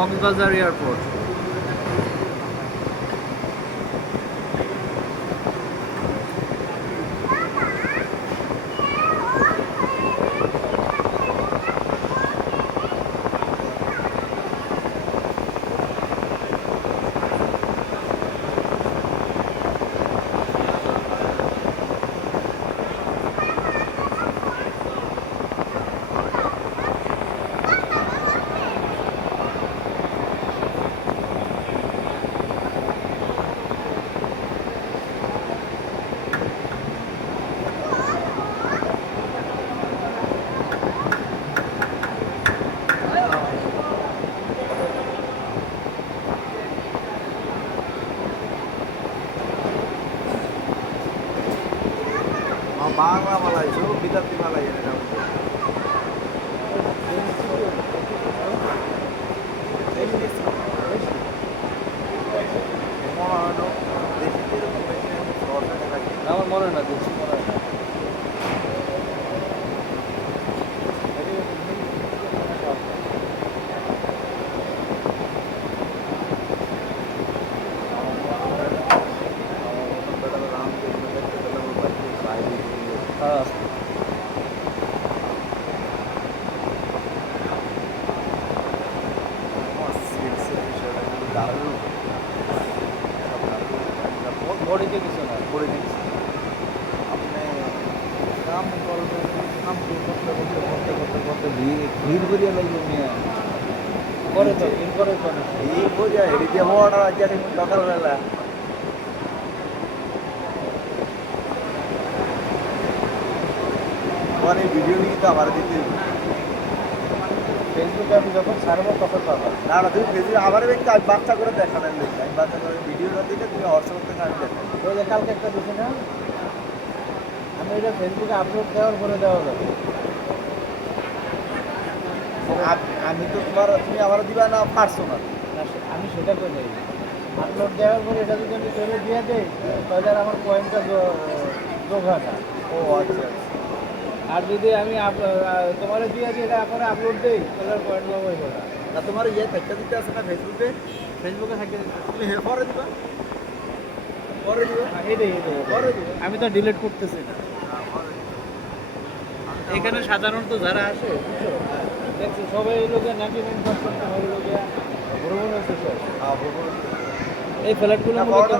Cox's Bazar airport. Bangla মালাই সব বিদ্যার্থী মালাই এটা আমার মনে হয় না দেখছি, মনে হয় না। হ্যাঁ বডিতে কিছু না। করে দিচ্ছি আপনি কাম করবেন, কাম করতে করতে করতে করতে করতে ভিড় করিয়া লাগলো নিয়ে করে তো ইন করে তো না। ভিড় করিয়া এদিকে অর্ডার আছে সকালবেলা আমার এই ভিডিও নিয়ে তো আমার দিতে ফেসবুকে আমি যখন ছাড়বো তখন পাবো। না না তুমি ফেসবুক আবার একটা বাচ্চা করে দেখাবেন আমি বাচ্চা করে ভিডিওটা দিলে তুমি হোয়াটসঅ্যাপ থেকে আমি দেখাবো তো যে কালকে একটা দিছি না, আমি এটা ফেসবুকে আপলোড দেওয়ার পরে দেওয়া যাবে। আমি তো তুমি আমার দিবা না পার্সোনাল না, আমি সেটা করে নেই। আপলোড দেওয়ার পরে এটা যদি আমি তৈরি দিয়ে দিই তাহলে আর আমার পয়েন্টটা যোগ হয় না। ও আচ্ছা আর যদি আমি তোমার দিয়ে দিই এটা এখন আপলোড দিই তাহলে আর পয়েন্ট যোগ হইব না। না তোমার ইয়ে একটা দিতে আছে না ফেসবুকে ফেসবুকে থাকে তুমি পরে দিবা পরে দিবা এটাই পরে দিবা আমি তো ডিলিট করতেছি না। এখানে সাধারণত যারা আসে বুঝছো, দেখছি সবাই এই লোকের 99% হয়ে লোকের ভ্রমণ হচ্ছে সব। হ্যাঁ বলবো এই ফ্ল্যাটগুলো না বড়